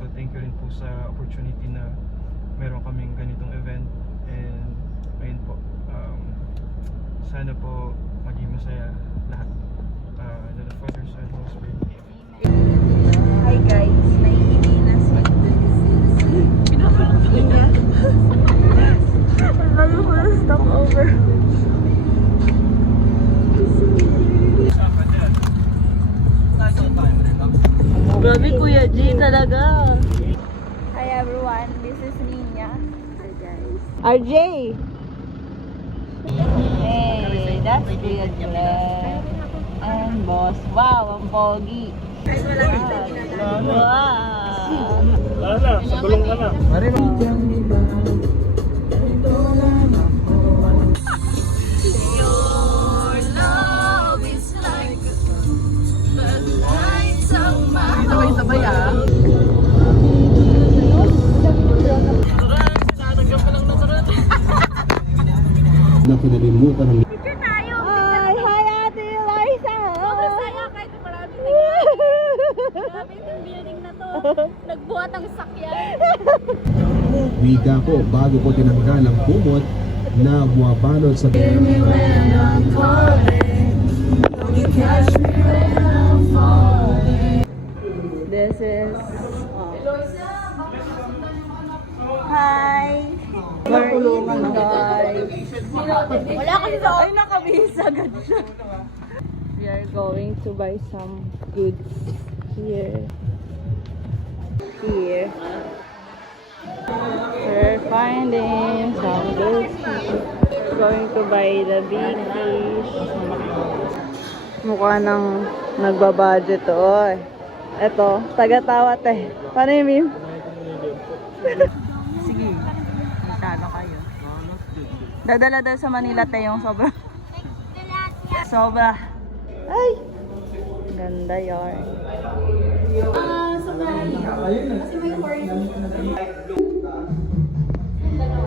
So thank you rin po sa opportunity na meron kaming ganitong event. And ayun po, sana po maging masaya lahat. To the Father, Son, Holy Spirit. Hi guys, naiihi na si Ang ko na stop over. Grabe Kuya G talaga. Hi everyone, this is Nina. Hi guys. RJ! Hey, that's Kuya G. And boss. Wow, ang pogi. Wow. Wala na, sa gulong ka na. Sabay-sabay ah. Na pinalimutan ng Hi Ate Liza! Sobrang saya kahit marami nangyari. Grabe itong building na to. Nagbuhat ang sakyan. wika ko bago ko tinanggal ang kumot na buwabalot sa This is... Hi! We're eating guys. Wala kasi sa Ay, nakabihis agad siya. We are going to buy some goods here. We're finding some goods. We're going to buy the big fish. Mukha nang nagbabudget to. Oy. Eto, taga-tawat eh. Paano yung meme? Sige, magkano kayo? Dadala daw sa Manila te yung sobra. Sobra. Ay! Ganda yarn.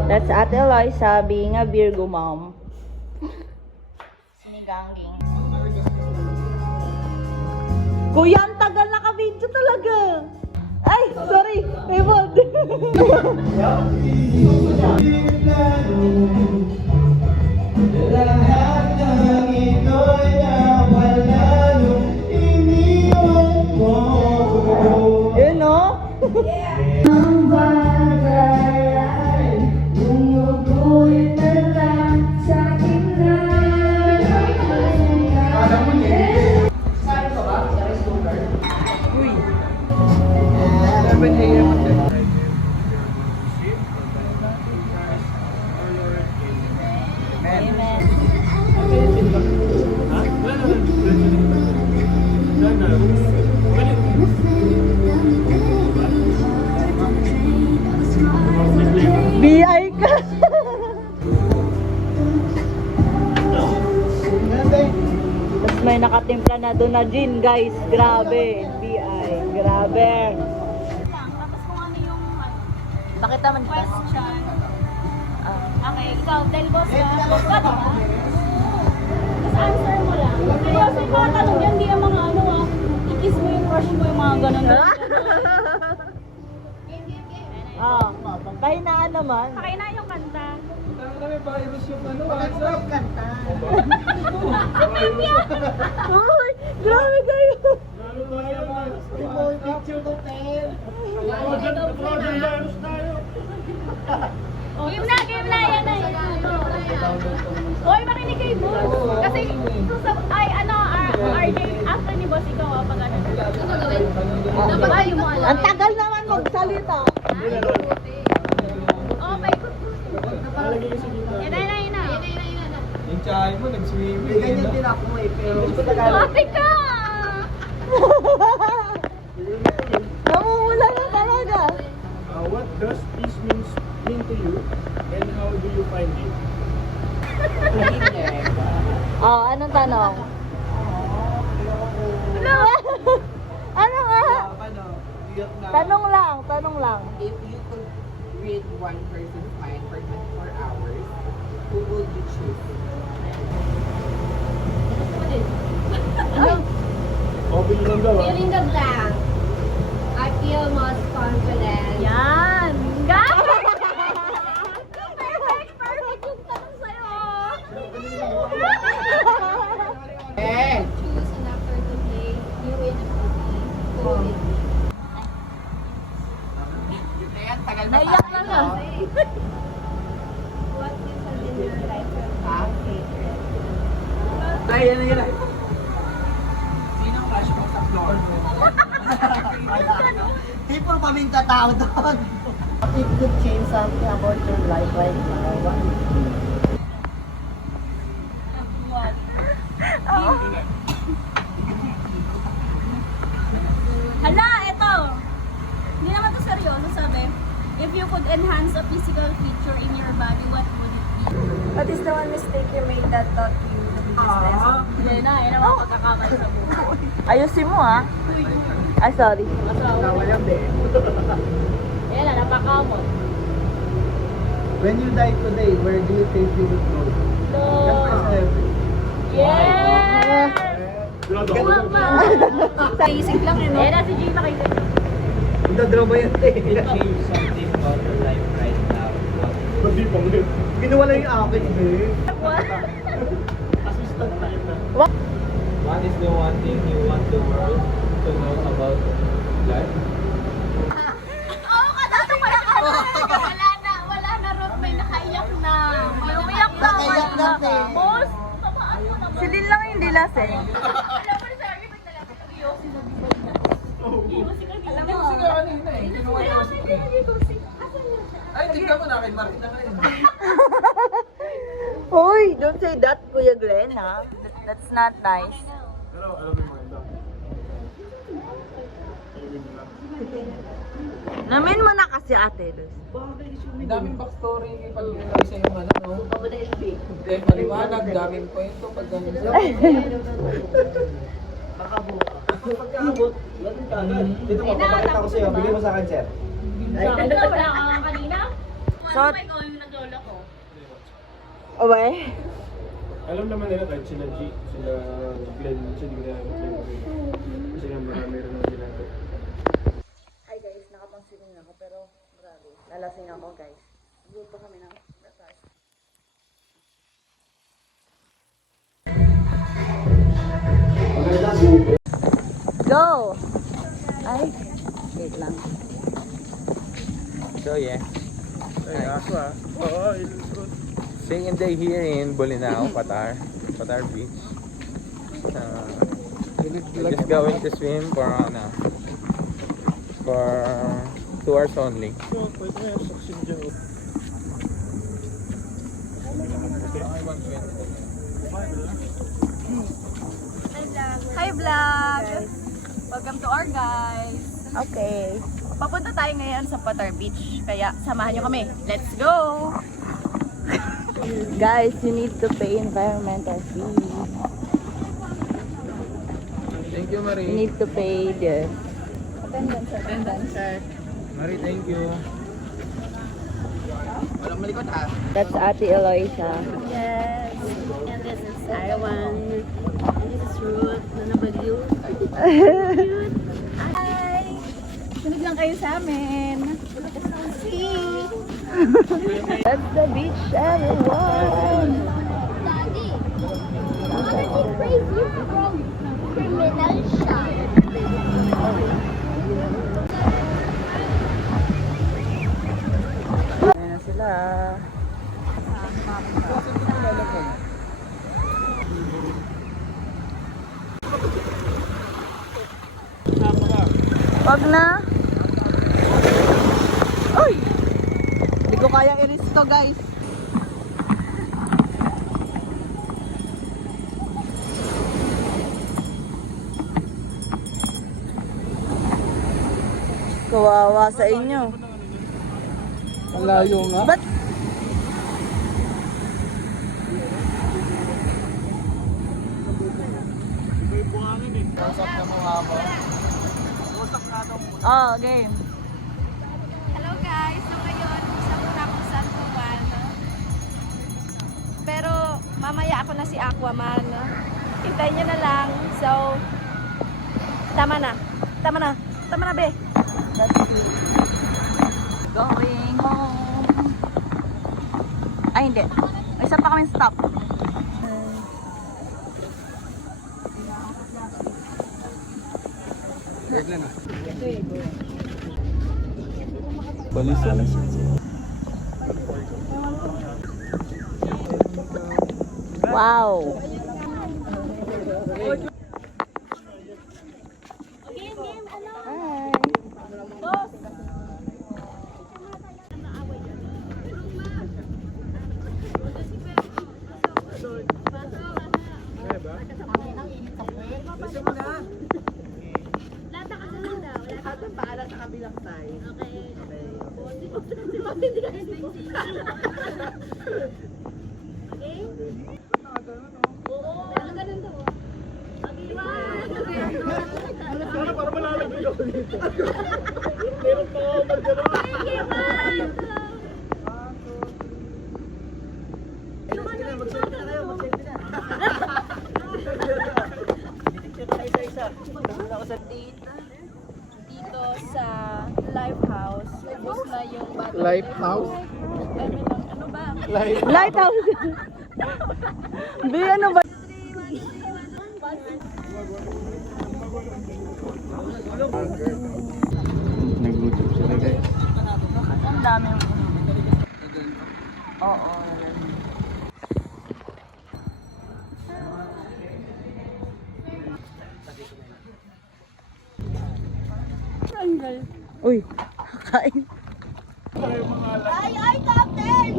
That's Ate Eloisa being a Virgo mom. Sinigangging. Kuya, ang tagal naka-video talaga. Ay, sorry. Paybold. Yun, no? BI ka. Tapos may nakatimpla na doon na gin, guys. Grabe. BI. Grabe. Tapos kung ano yung Bakit naman ka? question. Okay, ikaw, dahil boss ka, boss ka, diba? Tapos answer mo lang. Seryoso yung mga tanong yan, hindi yung mga ano ah. I-kiss mo yung crush mo yung mga ganun. Ah, pahinaan naman. Pakay na yung kanta. Uy, grabe kayo. Game na, yan na. Hoy, makinig kay boss. Kasi, ay ano, RJ, after ni boss, ikaw pag ano. Ay, mo alam. Ang tagal naman magsalita. Oh my God. Yan na. Yung tsahin mo, nag-swimming. Ganyan din ako eh, pero Ate ka! Namumula na talaga. What does this mean to you and how do you find it? Oh, anong tanong? Ano nga? ano, Vietnam. Tanong lang. If you could read one person's mind for 24 hours, who would you choose? Open lang daw ah. Feeling ka lang. feel most confident? Yan! Perfect! Perfect yung tanong sa'yo! Choose an actor to play you in a movie. Who would it be? Naiyak na nga. What people in your life will have favorite? Di po paminta tao doon. If you could change something about your life right now, what would it be? Hala, eto! Hindi naman to seryoso, sabi. If you could enhance a physical feature in your body, what would it be? What is the one mistake you made that taught you the biggest lesson? Hindi na, yun ang pagkakamali sa buhay. Ayusin mo ah. Ay, sorry. Yan na, napakamot. When you die today, where do you think you would go? Yeah! Sa isip lang yun. Eh, na si Jay makita niyo. Magdadrama yan eh. Change something about your life right now. Hindi pa mo yun. Ginawa lang yung akin eh. What is the one thing you want the world to know about life? Oo, kadata wala ka na. Wala na Ruth, may nakaiyak na. May umiyak na. Nakaiyak na, te. Boss, tamaan mo naman. Si Lin lang yung hindi lasing. Alam mo, sorry, pag nalapit ang iyo, sinabibag na. Alam mo, kanina eh. Kinuha niya si Ay, tingnan mo na kay Martin na ngayon. Hoy, don't say that, Kuya Glenn, ha? That's not nice. Pero alam mo yung maganda. Namin mo na kasi ate, Luz. Ang daming backstory pag nilagay sa yung ano, no? Hindi, maliwanag, daming kwento pag gano'n siya. Dito mo, papakita ko sa'yo. Bigay mo sa akin, sir. Wala ka kanina? So- Ano ba ikaw yung naglola ko? Away? Alam naman nila kahit sila G, sila Glenn, sila Glenn. Kasi nga marami rin ang ginagawa. Hi guys, nakapangsiling ako pero grabe. Lalasing ako guys. Grupo kami ng breakfast. Go! Ay, wait lang. So yeah, Ay, aso ah. Oo, second day here in Bolinao, Patar Beach. We're just going to swim for 2 hours only. So, pwede nga saksin dyan. Hi vlog! Welcome to our guys! Okay. Papunta tayo ngayon sa Patar Beach, kaya samahan nyo kami. Let's go! Guys, you need to pay environmental fee. Thank you, You Marie. need to pay this. Marie, thank you. Walang malikot ha. That's Ate Eloisa. Yes. And this is Taiwan. And this is Ruth. Nanabagyo. Hi! Sunod lang kayo sa amin. See! That's the beach, everyone. Daddy, what did he praise you from criminal shop? Ayan na sila. Wag na. Uy! Hindi ko kayang i-risk to, guys. Kawawa sa inyo. Ang layo nga. Ba't oh, game. Hello guys! So ngayon, isa muna akong San Juan. Pero mamaya ako na si Aquaman. Hintayin nyo na lang. So, tama na. Tama na. Tama na, be. That's it. Going home. Ay, hindi. May isa pa kaming stop. Balisan. Wow. Dito sa Lifehouse, ubos na yung bata. Lifehouse? Ano ba? Lighthouse. Di ano ba? Nag-bluetooth sila guys. Ang dami yung Oo. Uy, kain. Ay, Captain!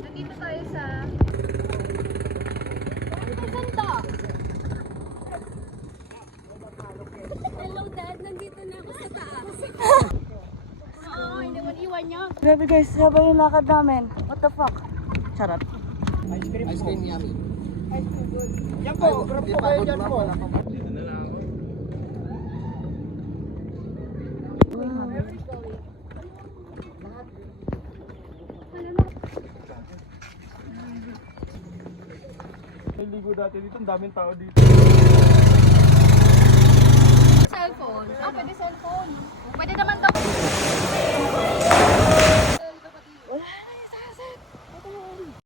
Nandito tayo sa... Hello, Dad. Nandito na ako sa taas. Oo, hindi mo iwan nyo. Grabe guys, sabay yung lakad namin. What the fuck? Charot. Ice cream yummy. Yan po, grab po kayo dyan po. Naligo dati dito, ang daming tao dito. Cellphone. Ah, pwede cellphone. Pwede naman daw.